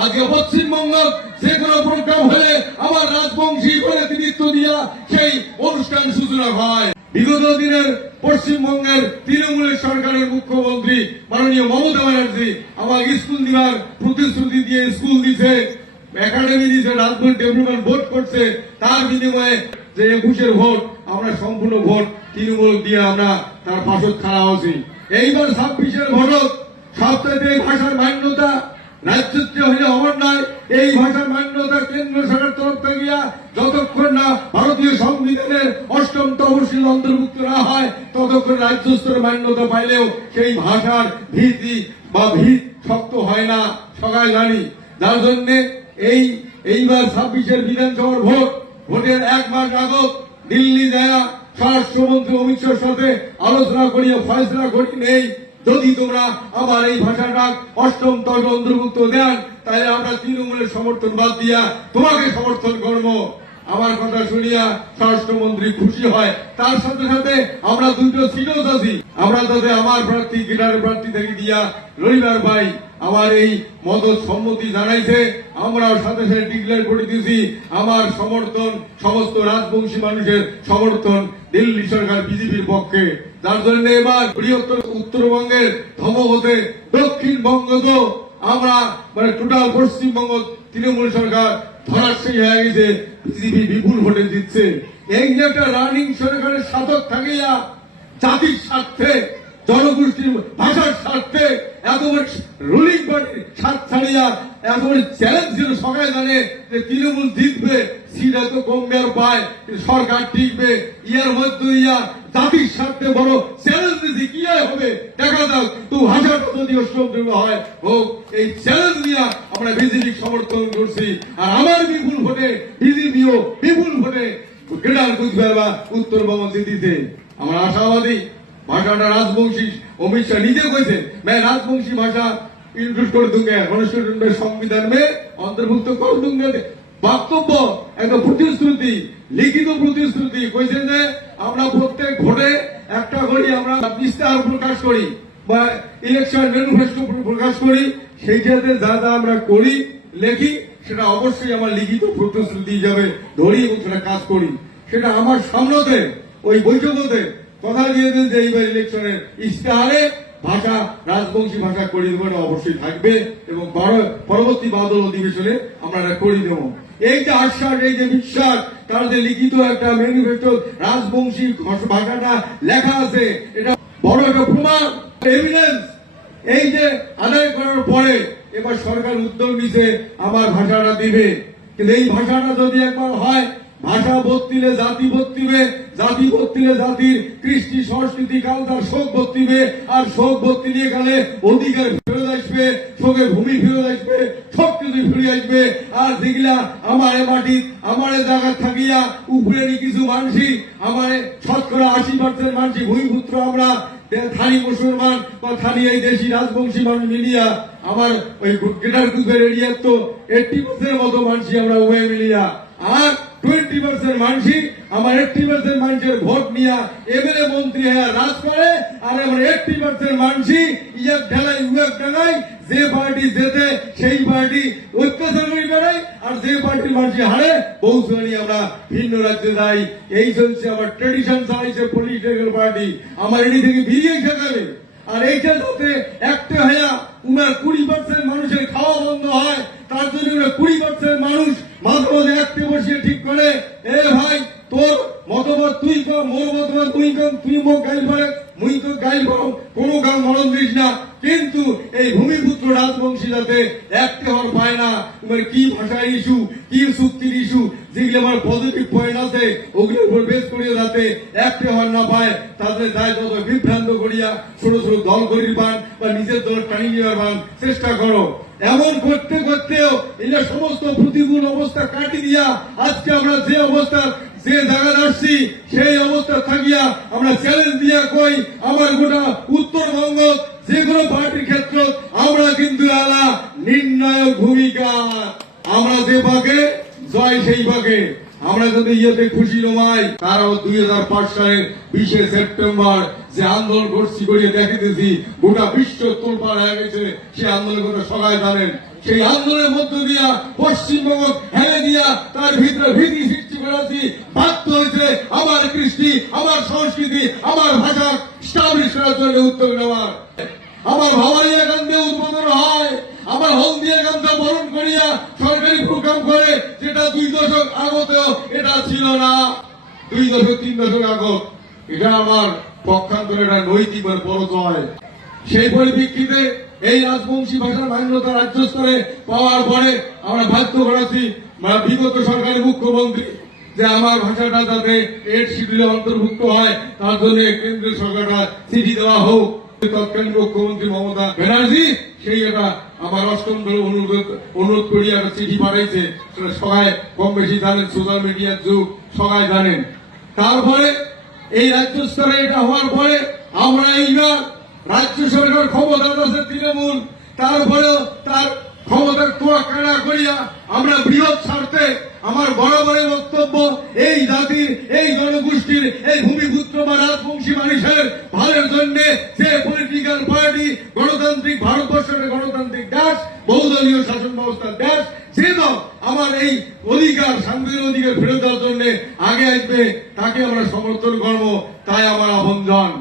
আজকে পশ্চিমবঙ্গ যে কোনো প্রোগ্রাম হলে আমার রাজবংশী করে নেতৃত্ব দিয়া সেই অনুষ্ঠান সূচনা হয়। বিগত দিনের পশ্চিমবঙ্গের তৃণমূলের সরকারের মুখ্যমন্ত্রী মাননীয় মমতা ব্যানার্জি আমার স্কুল দিবার প্রতিশ্রুতি দিয়ে স্কুল দিছে, একাডেমি দিছে, রাজবংশ ডেভেলপমেন্ট ভোট করছে, তার বিনিময়ে যে 21-এর ভোট আমরা সম্পূর্ণ ভোট তৃণমূল দিয়ে আমরা তার পাশত খাওয়া হয়েছি। এইবার 26-এর ভোট সবচাইতে এই ভাষার মান্যতা রাজ্যত্ব হইলে হবার নয়। এই ভাষার মান্যতা কেন্দ্র সরকার তরফ থেকে যতক্ষণ না ভারতীয় সংবিধানের 8ম তফসিল অন্তর্ভুক্ত না হয় ততক্ষণ রাজ্য স্তরে মান্যতা পাইলেও সেই ভাষার ভিত্তি বা ভিত শক্ত হয় না, সবাই জানি। যার জন্য এইবার 26-এর বিধানসভার ভোটের 1 মাস আগত দিল্লি দেয়া স্বরাষ্ট্রমন্ত্রী অমিত শাহর সাথে আলোচনা করিয়া ফয়সলা করি নেই, যদি তোমরা আমার এই ভাষাটা 8ম তফসিল অন্তর্ভুক্ত দেন তাহলে আমরা তৃণমূলের সমর্থন বাদ দিয়া তোমাকে সমর্থন করব। আমার কথা শুনিয়া স্বরাষ্ট্রমন্ত্রী খুশি হয়। তার সাথে সাথে আমরা 2টো সিটও আছি, আমরা তাতে আমার প্রার্থী গিটারের প্রার্থী থেকে দিয়া রবিবার ভাই আমার এই মদত সম্মতি জানাইছে, আমরাও সাথে সাথে ডিক্লেয়ার করে দিয়েছি আমার সমর্থন, সমস্ত রাজবংশী মানুষের সমর্থন দিল্লি সরকার বিজেপির পক্ষে। যার জন্য এবার বৃহত্তর উত্তরবঙ্গের ধমক হতে দক্ষিণবঙ্গ তো আমরা মানে টোটাল পশ্চিমবঙ্গ তৃণমূল সরকার ধরাশায়ী হয়ে গেছে, বিজেপি বিপুল ভোটে জিতছে। এই যে একটা রানিং সরকারের শাসক থাকিয়া জাতির স্বার্থে, জনগোষ্ঠীর ভাষার স্বার্থে এত বড় রুলিং পার্টির স্বার্থ ছাড়িয়া এত বড় চ্যালেঞ্জ ছিল, সবাই জানে যে তৃণমূল জিতবে, সিট এত কমবে আর পায়, সরকার টিকবে, ইয়ার মধ্যে জাতির স্বার্থে বড় চ্যালেঞ্জ দিয়েছি, কি হবে দেখা যাক। তো ভাষাটা যদি অষ্টম হয় হোক, এই চ্যালেঞ্জ নিয়ে আমরা বিজেপি সমর্থন করছি। আর আমার বিপুল ভোটে বিজেপিও বিপুল ভোটে গ্রেটার কুচবিহার বা উত্তরবঙ্গ দিতে আমরা আশাবাদী। ভাষাটা রাজবংশী, অমিত শাহ নিজে কইছে मैं राजवंशी भाषा इंट्रोड्यूस कर दूंगा, कॉन्स्टिट्यूशन में संविधान में अंतर्भुक्त कर दूंगा। বক্তব্য একটা প্রতিশ্রুতি, লিখিত প্রতিশ্রুতি কইছেন যে আমরা প্রত্যেক ভোটে একটা করে আমরা ইস্তাহার প্রকাশ করি বা ইলেকশন ম্যানিফেস্টো প্রকাশ করি, সেইটাতে যা যা আমরা করি লেখি সেটা অবশ্যই আমার লিখিত প্রতিশ্রুতি হিসাবে ধরি এবং সেটা কাজ করি। সেটা আমার সামনেতে ওই বৈঠকতে কথা দিয়েছেন যে এইবার ইলেকশনের ইস্তাহারে ভাষা রাজবংশী ভাষা করি দেবো, অবশ্যই থাকবে এবং পরবর্তী বাদল অধিবেশনে আমরা করি দেব। এই যে আশ্বাস, এই যে বিশ্বাস, তার যে লিখিত একটা ম্যানিফেস্টো রাজবংশী ভাষাটা লেখা আছে, এটা বড় একটা প্রমাণ, এভিডেন্স। এই যে আদায় করার পরে এবার সরকার উদ্যোগ নিছে আমার ভাষাটা দিবে, কিন্তু এই ভাষাটা যদি একবার হয়, ভাষা বদলিলে জাতি বদলিবে, জাতি বদলিলে জাতির কৃষ্টি সংস্কৃতি কালচার শোক বদলিবে, আর শোক বদলিয়ে গেলে অধিকার ফেরত আসবে, শোকের ভূমি ফেরত আসবে, সবকিছু ফিরে আসবে। আর যেগুলা আমার মাটি আমার জায়গা থাকিয়া উপরে কিছু মানুষই আমার 80% মানুষই ভূমিপুত্র, আমরা থানি মুসলমান বা থানি এই দেশি রাজবংশী মানুষ মিলিয়া আমার ওই গ্রেটার কুচবিহার এরিয়ার তো 80% মতো মানুষই আমরা উভয় মিলিয়া, আর 20% মানুষই আমার 80% মানুষের ভোট নিয়ে এমএলএ মন্ত্রী হয়ে রাজ করে, আর আমার 80% মানুষই ইয়াক ঢালাই উয়াক ঢালাই, যে পার্টি জেতে সেই পার্টি অত্যাচার করে বেড়াই, আর যে পার্টির মানুষ হারে বৌসুয়ানি আমরা ভিন্ন রাজ্যে যাই। এই চলছে আমার ট্রেডিশন, চালাইছে পলিটিক্যাল পার্টি, আমার এটি থেকে বিজয় শেখাবে। আর এইটা যাতে একটা হইয়া উনার 20% মানুষের খাওয়া বন্ধ হয়, তার জন্য 20% মানুষ মাঝে মাঝে একটু বসিয়ে ঠিক করে, এ ভাই তোর মতবাদ তুই কর, মোর মতবাদ তুই কর, তুই মোক গাইল করে মুই তো গাইল করো, কোনো গান মরণ দিস না। কিন্তু এই ভূমিপুত্র রাজবংশী যাতে একটা হওয়ার পায় না, তোমার কি ভাষার ইস্যু, কি চুক্তির ইস্যু, যেগুলো আমার পজিটিভ পয়েন্ট আছে ওগুলোর উপর বেশ করিয়া যাতে একটা হওয়ার না পায়, তাদের দায় যত বিভ্রান্ত করিয়া ছোট ছোট দল করির পান বা নিজের দল টানি নেওয়ার পান চেষ্টা করো। এমন করতে করতেও এটা সমস্ত প্রতিকূল অবস্থা কাটি দিয়া আজকে আমরা যে অবস্থা যে জায়গা আসছি সেই অবস্থা থাকিয়া আমরা চ্যালেঞ্জ দিয়া কই আমার গোটা উত্তরবঙ্গ যে কোনো পার্টির ক্ষেত্র আমরা কিন্তু আলা নির্ণায়ক ভূমিকা, আমরা যে পাকে জয় সেই পাকে। আমরা যদি ইয়েতে খুশি নমাই, তারাও 2005 সালের 20 সেপ্টেম্বর যে আন্দোলন করছি করিয়ে দেখিতেছি গোটা বিশ্ব তোলপাড় হয়ে গেছে, সে আন্দোলন কথা সবাই জানেন। সেই আন্দোলনের মধ্য দিয়া পশ্চিমবঙ্গ হেলে দিয়া তার ভিতরে ভীতি সৃষ্টি করেছি, বাধ্য হয়েছে আমার কৃষ্টি, আমার সংস্কৃতি, আমার ভাষা স্টাবলিশ করার জন্য উদ্যোগ নেওয়ার। আমার ভাবাইয়া গান্ধে উদ্বোধন হয়, আমার হলদিয়া গান্ধে বরণ করিয়া সরকারি প্রোগ্রাম করে, যেটা 2 দশক আগতেও এটা ছিল না। 2 দশক 3 দশক আগত এটা আমার পক্ষান্তরে একটা নৈতিক পরাজয়। সেই পরিপ্রেক্ষিতে এই রাজবংশী ভাষার মান্যতা রাজ্য স্তরে পাওয়ার পরে আমরা বাধ্য করেছি বিগত সরকারের মুখ্যমন্ত্রী যে আমার ভাষাটা যাতে 8 শিডিউলে অন্তর্ভুক্ত হয় তার জন্য কেন্দ্রীয় সরকারটা চিঠি দেওয়া হোক। তৎকালীন মুখ্যমন্ত্রী মমতা ব্যানার্জি সেই এটা আমার 8ম দল অনুরোধ করিয়া একটা চিঠি পাঠাইছে, সেটা সবাই কম বেশি জানেন, সোশ্যাল মিডিয়ার যুগ, সবাই জানেন। তারপরে এই রাজ্য স্তরে এটা হওয়ার পরে আমরা এইবার রাজ্য সরকার ক্ষমতা আছে তৃণমূল, তারপরেও তার ক্ষমতার তোয়াক্কা করিয়া আমরা বৃহৎ স্বার্থে আমার বরাবরের বক্তব্য এই জাতির, এই জনগোষ্ঠীর, এই ভূমিপুত্র বা রাজবংশী মানুষের ভালোর জন্য যে পলিটিক্যাল পার্টি গণতান্ত্রিক ভারতবর্ষের গণতান্ত্রিক দেশ, বহুদলীয় শাসন ব্যবস্থার দেশ, যে দল আমার এই অধিকার, সাংবিধানিক অধিকার ফেরত দেওয়ার জন্য আগে আসবে তাকে আমরা সমর্থন করবো। তাই আমার আহ্বান।